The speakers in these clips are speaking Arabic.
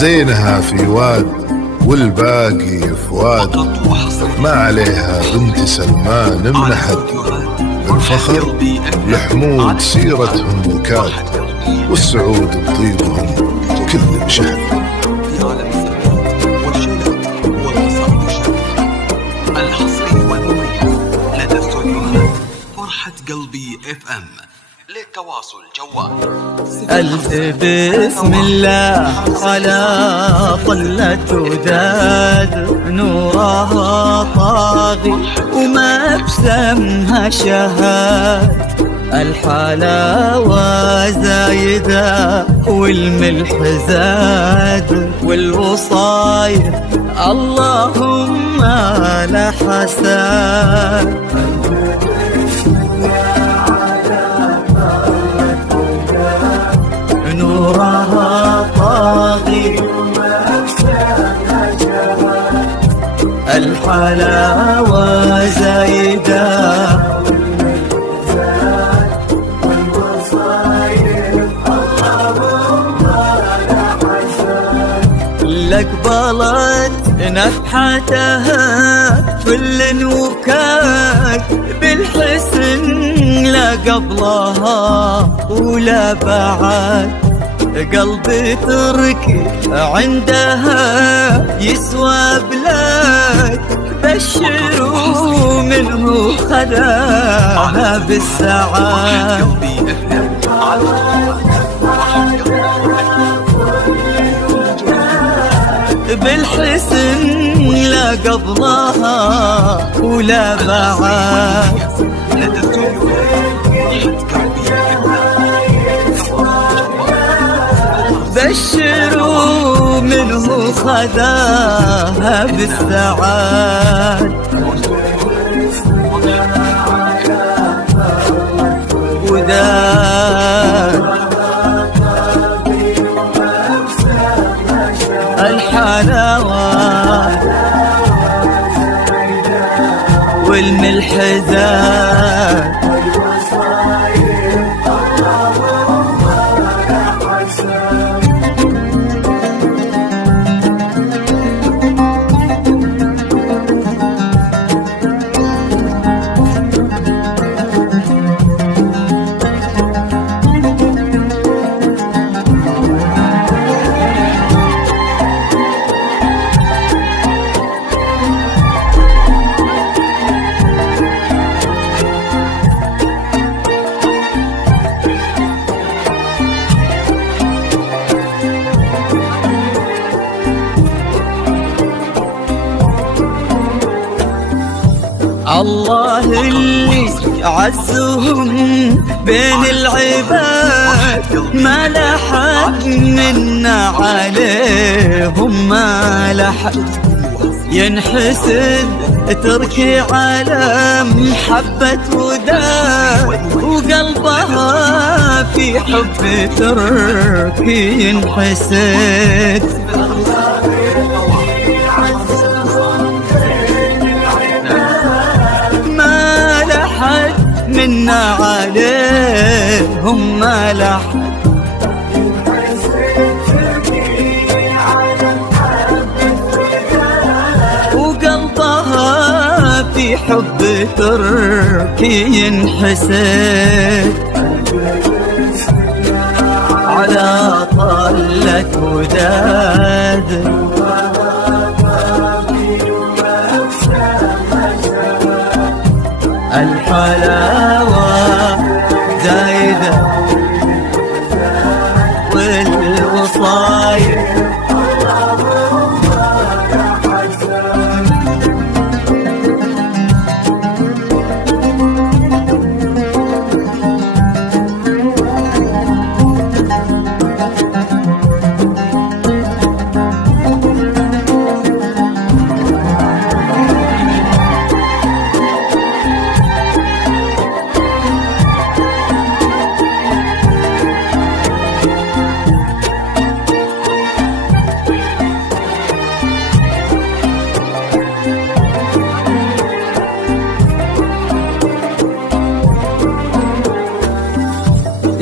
زينها في واد والباقي فؤاد، ما عليها بنت سلمان منحد. الفخر لحمود سيرتهم بكاد، والسعود بطيبهم كل بشهد. في عالم السماوات والشلل والقصائد الحصري والمميز لدى استوديوهات فرحة قلبي FM. للتواصل جوال ألف بسم الله على طلة وداد، نورها طاغي وما بسمها شهاد. الحلاوة زايدة والملح زاد، والوصايا اللهم لا حساد. نورها طاغي الحلاوة زايدة، لقبلت نفحتها فل وكاك بالحسن، لا قبلها ولا بعد. قلبي تركي عندها يسوى بلاد، بشروا منه خداها بالسعاد. بالحسن لا قبلها ولا بعد. بشروا منه خداها بالسعاد. وداد الحلاوة والملح زاد. الله اللي عزهم بين العباد، ما لحد منا عليهم ما لحد. ينحسد تركي على محبة وداد، وقلبها في حب تركي ينحسد. منا عليهم ما لحد. وقلبها في حب تركي ينحسد. على طلة وداد الحلاوة زايدة والوصايا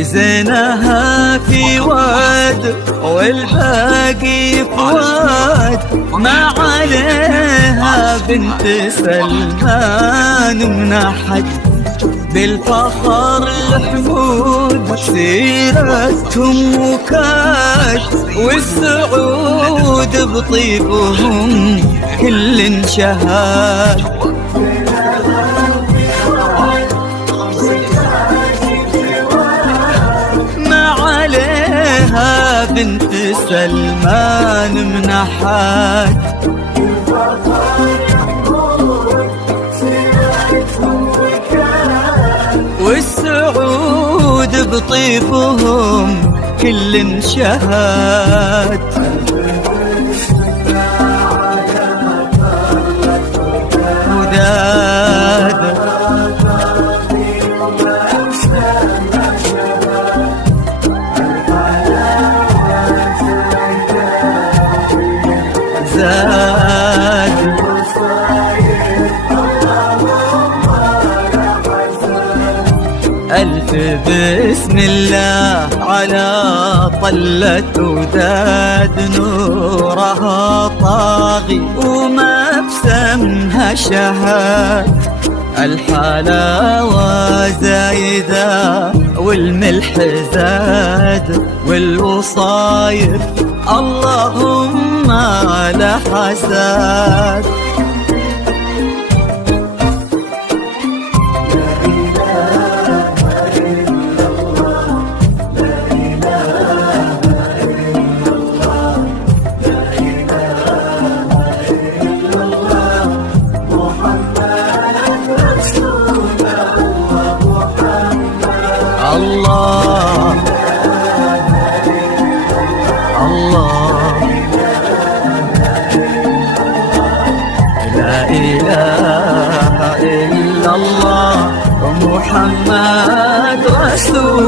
زينها في واد والباقي فؤاد، ما عليها بنت سلمان من أحد. بالفخر الحمود سيرتهم وكاد، والسعود بطيبهم كل شهاد. ما عليها بنت سلمان من أحد. والسعود بطيفهم كل شهاد. وداد زاد ألف بسم الله على طلة وداد، نورها طاغي وما بسمها شهاد. الحلاوة زايدة والملح زاد، والوصايف اللهم لا حساد. الله الله لا إله إلا الله محمد رسول